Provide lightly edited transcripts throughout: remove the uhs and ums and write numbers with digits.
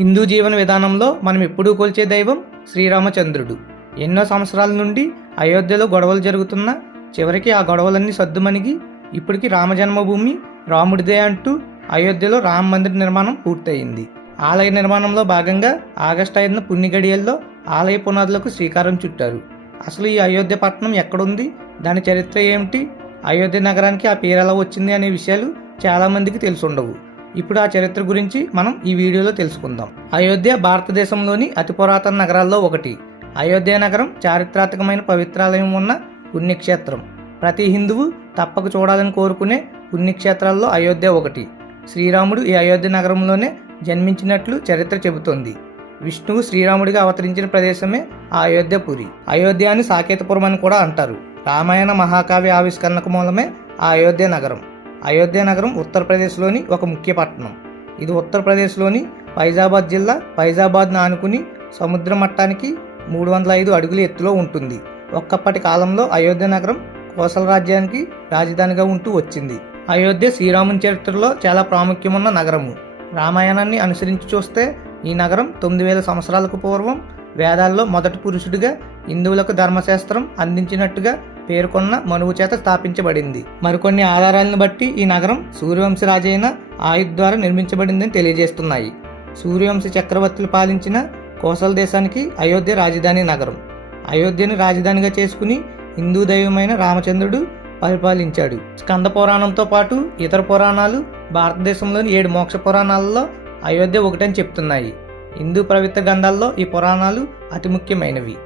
హిందూ జీవన విధానంలో మనం ఎప్పుడూ కొలిచే దైవం శ్రీరామచంద్రుడు. ఎన్నో సంవత్సరాల నుండి అయోధ్యలో గొడవలు జరుగుతున్నా చివరికి ఆ గొడవలన్నీ సద్దుమణిగి ఇప్పటికి రామజన్మభూమి రాముడిదే అంటూ అయోధ్యలో రామ మందిర నిర్మాణం పూర్తయింది. ఆలయ నిర్మాణంలో భాగంగా ఆగస్టు 5న పుణ్యగడియల్లో ఆలయ పునాదులకు శ్రీకారం చుట్టారు. అసలు ఈ అయోధ్య పట్టణం ఎక్కడుంది, దాని చరిత్ర ఏమిటి, అయోధ్య నగరానికి ఆ పేరు ఎలా వచ్చింది అనే విషయాలు చాలామందికి తెలుసుండవు. ఇప్పుడు ఆ చరిత్ర గురించి మనం ఈ వీడియోలో తెలుసుకుందాం. అయోధ్య భారతదేశంలోని అతి పురాతన నగరాల్లో ఒకటి. అయోధ్య నగరం చారిత్రాత్మకమైన పవిత్రాలయం ఉన్న పుణ్యక్షేత్రం. ప్రతి హిందువు తప్పక చూడాలని కోరుకునే పుణ్యక్షేత్రాల్లో అయోధ్య ఒకటి. శ్రీరాముడు ఈ అయోధ్య నగరంలోనే జన్మించినట్లు చరిత్ర చెబుతోంది. విష్ణువు శ్రీరాముడిగా అవతరించిన ప్రదేశమే ఆ అయోధ్యపురి. అయోధ్య అని సాకేతపురం అని కూడా అంటారు. రామాయణ మహాకావ్య ఆవిష్కరణకు మూలమే ఆ అయోధ్య నగరం. అయోధ్య నగరం ఉత్తరప్రదేశ్లోని ఒక ముఖ్య పట్టణం. ఇది ఉత్తరప్రదేశ్లోని ఫైజాబాద్ జిల్లా ఫైజాబాద్ను ఆనుకుని సముద్ర మట్టానికి 305 అడుగుల ఎత్తులో ఉంటుంది. ఒక్కప్పటి కాలంలో అయోధ్య నగరం కోసల రాజ్యానికి రాజధానిగా ఉంటూ వచ్చింది. అయోధ్య శ్రీరాముని చరిత్రలో చాలా ప్రాముఖ్యమున్న నగరము. రామాయణాన్ని అనుసరించి చూస్తే ఈ నగరం 9000 సంవత్సరాలకు పూర్వం వేదాల్లో మొదటి పురుషుడిగా హిందువులకు ధర్మశాస్త్రం అందించినట్టుగా పేర్కొన్న మనువు చేత స్థాపించబడింది. మరికొన్ని ఆధారాలను బట్టి ఈ నగరం సూర్యవంశ రాజైన ఆయుధ్ ద్వారా నిర్మించబడిందని తెలియజేస్తున్నాయి. సూర్యవంశ చక్రవర్తులు పాలించిన కోసల దేశానికి అయోధ్య రాజధాని నగరం. అయోధ్యను రాజధానిగా చేసుకుని హిందూ దైవమైన రామచంద్రుడు పరిపాలించాడు. స్కంద పురాణంతో పాటు ఇతర పురాణాలు భారతదేశంలోని 7 మోక్ష పురాణాలలో అయోధ్య ఒకటని చెప్తున్నాయి. హిందూ పవిత్ర గ్రంథాల్లో ఈ పురాణాలు అతి ముఖ్యమైనవి.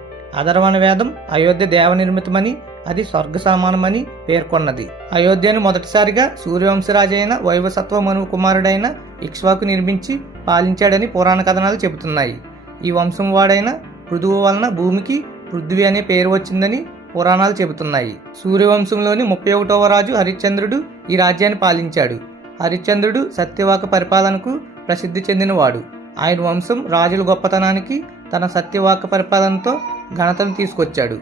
అధర్వణ వేదం అయోధ్య దేవనిర్మితమని, అది స్వర్గ సమానమని పేర్కొన్నది. అయోధ్యను మొదటిసారిగా సూర్యవంశరాజైన వైవసత్వ మనువు కుమారుడైన ఇక్ష్వాకు నిర్మించి పాలించాడని పురాణ కథనాలు చెబుతున్నాయి. ఈ వంశం వాడైన పృథువు వలన భూమికి పృథ్వీ అనే పేరు వచ్చిందని పురాణాలు చెబుతున్నాయి. సూర్యవంశంలోని 31వ రాజు హరిశ్చంద్రుడు ఈ రాజ్యాన్ని పాలించాడు. హరిశ్చంద్రుడు సత్యవాక పరిపాలనకు ప్రసిద్ధి చెందినవాడు. ఆయన వంశం రాజుల గొప్పతనానికి తన సత్యవాక పరిపాలనతో ఘనతను తీసుకొచ్చాడు.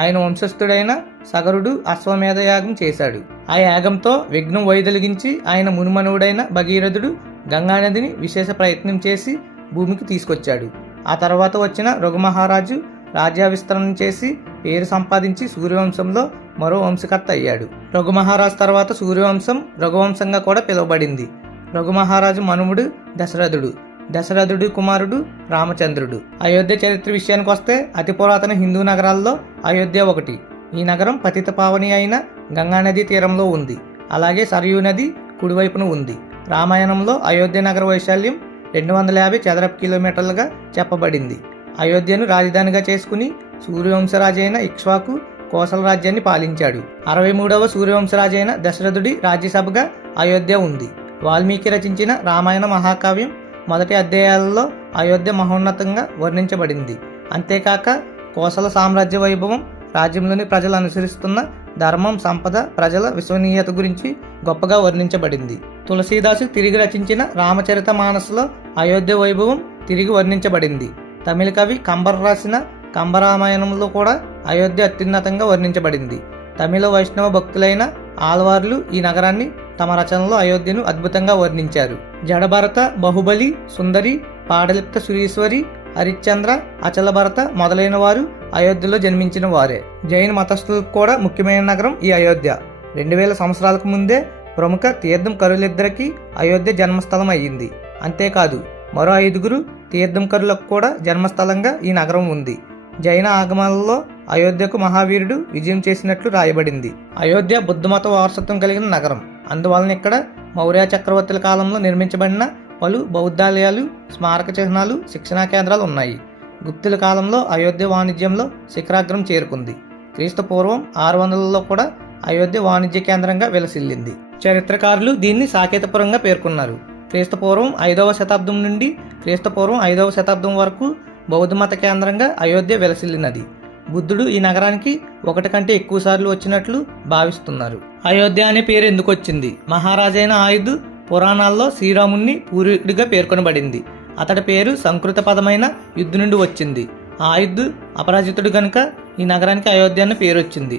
ఆయన వంశస్థుడైన సగరుడు అశ్వమేధ యాగం చేశాడు. ఆ యాగంతో విఘ్నం వైదొలిగించి ఆయన మునిమనువుడైన భగీరథుడు గంగానదిని విశేష ప్రయత్నం చేసి భూమికి తీసుకొచ్చాడు. ఆ తర్వాత వచ్చిన రఘుమహారాజు రాజ్య విస్తరణ చేసి పేరు సంపాదించి సూర్యవంశంలో మరో వంశకర్త అయ్యాడు. రఘుమహారాజు తర్వాత సూర్యవంశం రఘువంశంగా కూడా పిలువబడింది. రఘుమహారాజు మనుముడు దశరథుడు. దశరథుడి కుమారుడు రామచంద్రుడు. అయోధ్య చరిత్ర విషయానికి వస్తే అతి పురాతన హిందూ నగరాల్లో అయోధ్య ఒకటి. ఈ నగరం పతిత పావని అయిన గంగానది తీరంలో ఉంది. అలాగే సరయూ నది కుడివైపున ఉంది. రామాయణంలో అయోధ్య నగర వైశాల్యం 250 చదరపు కిలోమీటర్లుగా చెప్పబడింది. అయోధ్యను రాజధానిగా చేసుకుని సూర్యవంశరాజైన ఇక్ష్వాకు కోసల రాజ్యాన్ని పాలించాడు. 63వ సూర్యవంశరాజైన దశరథుడి రాజ్యసభగా అయోధ్య ఉంది. వాల్మీకి రచించిన రామాయణ మహాకావ్యం మొదటి అధ్యాయాలలో అయోధ్య మహోన్నతంగా వర్ణించబడింది. అంతేకాక కోసల సామ్రాజ్య వైభవం, రాజ్యంలోని ప్రజలు అనుసరిస్తున్న ధర్మం, సంపద, ప్రజల విశ్వనీయత గురించి గొప్పగా వర్ణించబడింది. తులసీదాసు తిరిగి రచించిన రామచరిత మానస్లో అయోధ్య వైభవం తిరిగి వర్ణించబడింది. తమిళ కవి కంబర్ రాసిన కంబరామాయణంలో కూడా అయోధ్య అత్యున్నతంగా వర్ణించబడింది. తమిళ వైష్ణవ భక్తులైన ఆళ్వార్లు ఈ నగరాన్ని తమ రచనలో అయోధ్యను అద్భుతంగా వర్ణించారు. జడభరత, బాహుబలి, సుందరి, పాడలిప్త సురీశ్వరి, హరిశ్చంద్ర, అచల భరత మొదలైన వారు అయోధ్యలో జన్మించిన వారే. జైన మతస్థులకు కూడా ముఖ్యమైన నగరం ఈ అయోధ్య. 2000 సంవత్సరాలకు ముందే ప్రముఖ తీర్థంకరులిద్దరికీ అయోధ్య జన్మస్థలం అయ్యింది. అంతేకాదు మరో 5గురు తీర్థంకరులకు కూడా జన్మస్థలంగా ఈ నగరం ఉంది. జైన ఆగమాలలో అయోధ్యకు మహావీరుడు విజయం చేసినట్లు రాయబడింది. అయోధ్య బుద్ధమత వారసత్వం కలిగిన నగరం. అందువలన ఇక్కడ మౌర్య చక్రవర్తుల కాలంలో నిర్మించబడిన పలు బౌద్ధాలయాలు, స్మారక చిహ్నాలు, శిక్షణా కేంద్రాలు ఉన్నాయి. గుప్తుల కాలంలో అయోధ్య వాణిజ్యంలో శిఖరాగ్రం చేరుకుంది. క్రీస్తు పూర్వం 600లలో కూడా అయోధ్య వాణిజ్య కేంద్రంగా విలసిల్లింది. చరిత్రకారులు దీన్ని సాకేతపురంగా పేర్కొన్నారు. క్రీస్తు పూర్వం 5వ శతాబ్దం నుండి క్రీస్తు పూర్వం 5వ శతాబ్దం వరకు బౌద్ధమత కేంద్రంగా అయోధ్య విలసిల్లినది. బుద్ధుడు ఈ నగరానికి 1 కంటే ఎక్కువ సార్లు వచ్చినట్లు భావిస్తున్నారు. అయోధ్య అనే పేరు ఎందుకు వచ్చింది? మహారాజైన ఆయుధ్ పురాణాల్లో శ్రీరాముణ్ణి పూర్వీకుడిగా పేర్కొనబడింది. అతడి పేరు సంస్కృత పదమైన యుద్ధ నుండి వచ్చింది. ఆయుధ్ అపరాజితుడు గనుక ఈ నగరానికి అయోధ్య అనే పేరు వచ్చింది.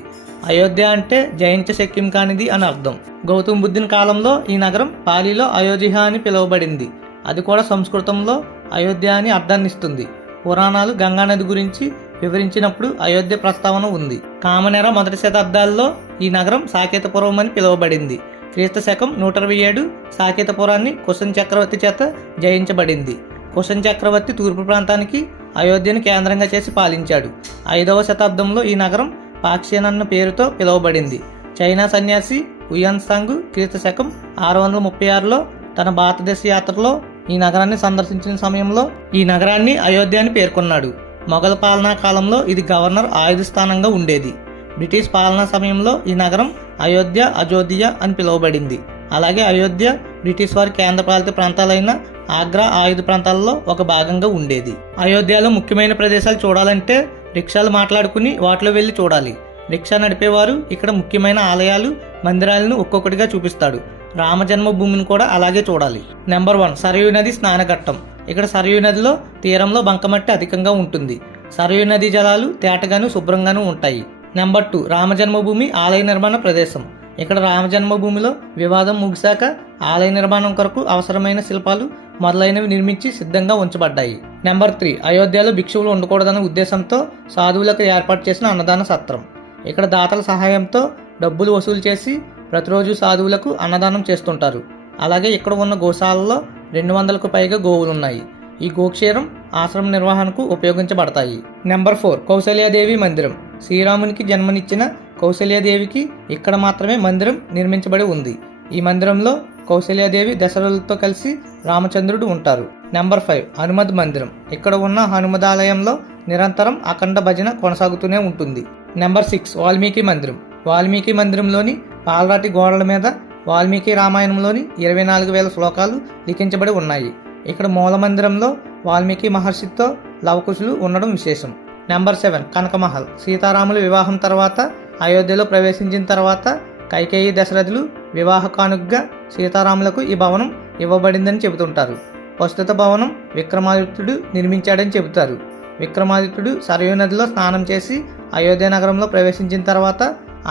అయోధ్య అంటే జయించ శక్యం కానిది అని అర్థం. గౌతమ బుద్ధుని కాలంలో ఈ నగరం పాలీలో అయోధ్య అని పిలువబడింది. అది కూడా సంస్కృతంలో అయోధ్య అని అర్థాన్నిస్తుంది. పురాణాలు గంగానది గురించి వివరించినప్పుడు అయోధ్య ప్రస్తావన ఉంది. కామనెర మొదటి శతాబ్దాల్లో ఈ నగరం సాకేతపురం అని పిలువబడింది. క్రీస్తు శకం 127 సాకేతపురాన్ని కుశన్ చక్రవర్తి చేత జయించబడింది. కుశన్ చక్రవర్తి తూర్పు ప్రాంతానికి అయోధ్యను కేంద్రంగా చేసి పాలించాడు. 5వ శతాబ్దంలో ఈ నగరం పాక్సేన్ అన్న పేరుతో పిలువబడింది. చైనా సన్యాసి హుయాన్సాంగ్ క్రీస్తు శకం 636లో తన భారతదేశ యాత్రలో ఈ నగరాన్ని సందర్శించిన సమయంలో ఈ నగరాన్ని అయోధ్య అని పేర్కొన్నాడు. మొఘల్ పాలనా కాలంలో ఇది గవర్నర్ ఆయుధ స్థానంగా ఉండేది. బ్రిటిష్ పాలనా సమయంలో ఈ నగరం అయోధ్య అని పిలువబడింది. అలాగే అయోధ్య బ్రిటిష్ వారి కేంద్రపాలిత ప్రాంతాలైన ఆగ్రా ఆయుధ ప్రాంతాలలో ఒక భాగంగా ఉండేది. అయోధ్యలో ముఖ్యమైన ప్రదేశాలు చూడాలంటే రిక్షాలు మాట్లాడుకుని వాటిలో వెళ్ళి చూడాలి. రిక్షా నడిపేవారు ఇక్కడ ముఖ్యమైన ఆలయాలు, మందిరాలను ఒక్కొక్కటిగా చూపిస్తాడు. రామ జన్మభూమిని కూడా అలాగే చూడాలి. నెంబర్ 1 సరయూ నది స్నానఘట్టం. ఇక్కడ సరయూ నదిలో తీరంలో బంకమట్టి అధికంగా ఉంటుంది. సరయూ నది జలాలు తేటగాను శుభ్రంగాను ఉంటాయి. నెంబర్ 2 రామ జన్మభూమి ఆలయ నిర్మాణ ప్రదేశం. ఇక్కడ రామ జన్మభూమిలో వివాదం ముగిశాక ఆలయ నిర్మాణం కొరకు అవసరమైన శిల్పాలు మొదలైనవి నిర్మించి సిద్ధంగా ఉంచబడ్డాయి. నెంబర్ 3 అయోధ్యలో భిక్షువులు ఉండకూడదన్న ఉద్దేశంతో సాధువులకు ఏర్పాటు చేసిన అన్నదాన సత్రం. ఇక్కడ దాతల సహాయంతో డబ్బులు వసూలు చేసి ప్రతిరోజు సాధువులకు అన్నదానం చేస్తుంటారు. అలాగే ఇక్కడ ఉన్న గోశాలలో 200కు పైగా గోవులున్నాయి. ఈ గోక్షేరం ఆశ్రమ నిర్వహణకు ఉపయోగించబడతాయి. నెంబర్ 4 కౌసల్యాదేవి మందిరం. శ్రీరామునికి జన్మనిచ్చిన కౌసల్యాదేవికి ఇక్కడ మాత్రమే మందిరం నిర్మించబడి ఉంది. ఈ మందిరంలో కౌసల్యాదేవి దశరథులతో కలిసి రామచంద్రుడు ఉంటారు. నెంబర్ 5 హనుమద్ మందిరం. ఇక్కడ ఉన్న హనుమదాలయంలో నిరంతరం అఖండ భజన కొనసాగుతూనే ఉంటుంది. నెంబర్ 6 వాల్మీకి మందిరం. వాల్మీకి మందిరంలోని పాలరాతి గోడల మీద వాల్మీకి రామాయణంలోని 24,000 శ్లోకాలు లిఖించబడి ఉన్నాయి. ఇక్కడ మూల మందిరంలో వాల్మీకి మహర్షితో లవకుశులు ఉండడం విశేషం. నెంబర్ 7 కనకమహల్. సీతారాముల వివాహం తర్వాత అయోధ్యలో ప్రవేశించిన తర్వాత కైకేయి దశరథులు వివాహ కానుకగా సీతారాములకు ఈ భవనం ఇవ్వబడిందని చెబుతుంటారు. ప్రస్తుత భవనం విక్రమాదిత్యుడు నిర్మించాడని చెబుతారు. విక్రమాదిత్యుడు సరయూ నదిలో స్నానం చేసి అయోధ్య నగరంలో ప్రవేశించిన తర్వాత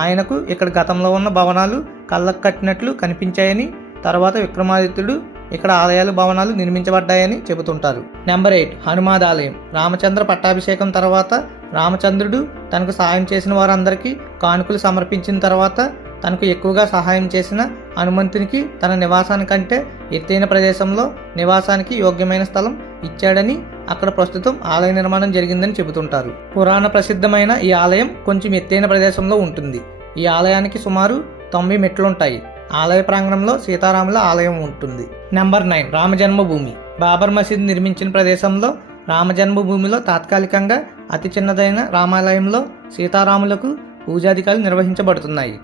ఆయనకు ఇక్కడ గతంలో ఉన్న భవనాలు కళ్ళకు కట్టినట్లు కనిపించాయని, తర్వాత విక్రమాదిత్యుడు ఇక్కడ ఆలయాలు భవనాలు నిర్మించబడ్డాయని చెబుతుంటారు. నెంబర్ 8 హనుమాద్ ఆలయం. రామచంద్ర పట్టాభిషేకం తర్వాత రామచంద్రుడు తనకు సహాయం చేసిన వారందరికీ కానుకలు సమర్పించిన తర్వాత తనకు ఎక్కువగా సహాయం చేసిన హనుమంతునికి తన నివాసానికంటే ఎత్తైన ప్రదేశంలో నివాసానికి యోగ్యమైన స్థలం ఇచ్చాడని, అక్కడ ప్రస్తుతం ఆలయ నిర్మాణం జరిగిందని చెబుతుంటారు. పురాణ ప్రసిద్ధమైన ఈ ఆలయం కొంచెం ఎత్తైన ప్రదేశంలో ఉంటుంది. ఈ ఆలయానికి సుమారు 90 మెట్లుంటాయి. ఆలయ ప్రాంగణంలో సీతారాముల ఆలయం ఉంటుంది. నెంబర్ 9 రామజన్మభూమి. బాబర్ మసీద్ నిర్మించిన ప్రదేశంలో రామజన్మభూమిలో తాత్కాలికంగా అతి చిన్నదైన రామాలయంలో సీతారాములకు పూజాధికాలు నిర్వహించబడుతున్నాయి.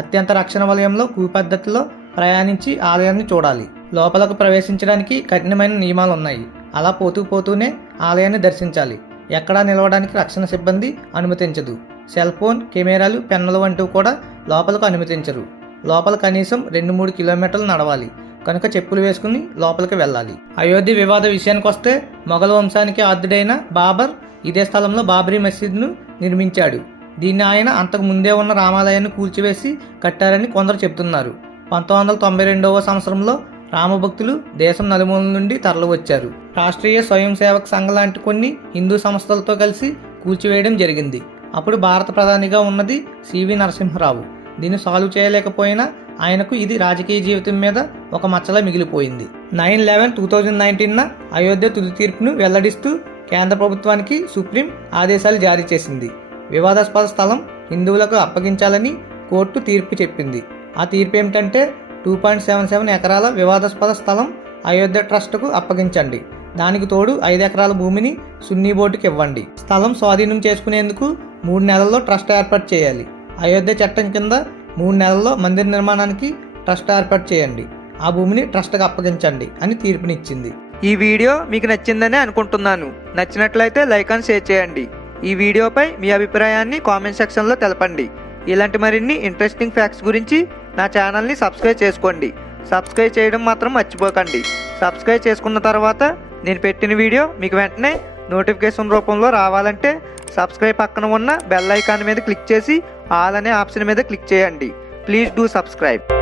అత్యంత రక్షణ వలయంలో క్యూ పద్ధతిలో ప్రయాణించి ఆలయాన్ని చూడాలి. లోపలకు ప్రవేశించడానికి కఠినమైన నియమాలు ఉన్నాయి. అలా పోతూనే ఆలయాన్ని దర్శించాలి. ఎక్కడా నిలవడానికి రక్షణ సిబ్బంది అనుమతించదు. సెల్ ఫోన్, కెమెరాలు, పెన్నులు వంటివి కూడా లోపలకు అనుమతించరు. లోపల కనీసం 2-3 కిలోమీటర్లు నడవాలి కనుక చెప్పులు వేసుకుని లోపలికి వెళ్ళాలి. అయోధ్య వివాద విషయానికి వస్తే మొఘల్ వంశానికి ఆద్యుడైన బాబర్ ఇదే స్థలంలో బాబ్రీ మసీద్ను నిర్మించాడు. దీన్ని ఆయన అంతకు ముందే ఉన్న రామాలయాన్ని కూల్చివేసి కట్టారని కొందరు చెబుతున్నారు. 1992వ సంవత్సరంలో రామభక్తులు దేశం నలుమూలల నుండి తరలివచ్చారు. రాష్ట్రీయ స్వయం సేవక్ సంఘ్ లాంటి కొన్ని హిందూ సంస్థలతో కలిసి కూల్చివేయడం జరిగింది. అప్పుడు భారత ప్రధానిగా ఉన్నది సివి నరసింహరావు. దీన్ని సాల్వ్ చేయలేకపోయినా ఆయనకు ఇది రాజకీయ జీవితం మీద ఒక మచ్చలా మిగిలిపోయింది. 9/11/2019న అయోధ్య తుది తీర్పును వెల్లడిస్తూ కేంద్ర ప్రభుత్వానికి సుప్రీం ఆదేశాలు జారీ చేసింది. వివాదాస్పద స్థలం హిందువులకు అప్పగించాలని కోర్టు తీర్పు చెప్పింది. ఆ తీర్పు ఏమిటంటే 2.77 ఎకరాల వివాదాస్పద స్థలం అయోధ్య ట్రస్టుకు అప్పగించండి. దానికి తోడు 5 ఎకరాల భూమిని సున్నీ బోర్డుకి ఇవ్వండి. స్థలం స్వాధీనం చేసుకునేందుకు 3 నెలల్లో ట్రస్ట్ ఏర్పాటు చేయాలి. అయోధ్య చట్టం కింద 3 నెలల్లో మందిర నిర్మాణానికి ట్రస్ట్ ఏర్పాటు చేయండి. ఆ భూమిని ట్రస్ట్కి అప్పగించండి అని తీర్పునిచ్చింది. ఈ వీడియో మీకు నచ్చిందని అనుకుంటున్నాను. నచ్చినట్లయితే లైక్ అండ్ షేర్ చేయండి. ఈ వీడియోపై మీ అభిప్రాయాన్ని కామెంట్ సెక్షన్లో తెలపండి. ఇలాంటి మరిన్ని ఇంట్రెస్టింగ్ ఫ్యాక్ట్స్ గురించి నా ఛానల్ని సబ్స్క్రైబ్ చేసుకోండి. సబ్స్క్రైబ్ చేయడం మాత్రం మర్చిపోకండి. సబ్స్క్రైబ్ చేసుకున్న తర్వాత నేను పెట్టిన వీడియో మీకు వెంటనే నోటిఫికేషన్ రూపంలో రావాలంటే సబ్స్క్రైబ్ పక్కన ఉన్న బెల్ ఐకాన్ మీద క్లిక్ చేసి ఆల్ అనే ఆప్షన్ మీద క్లిక్ చేయండి. Please do subscribe.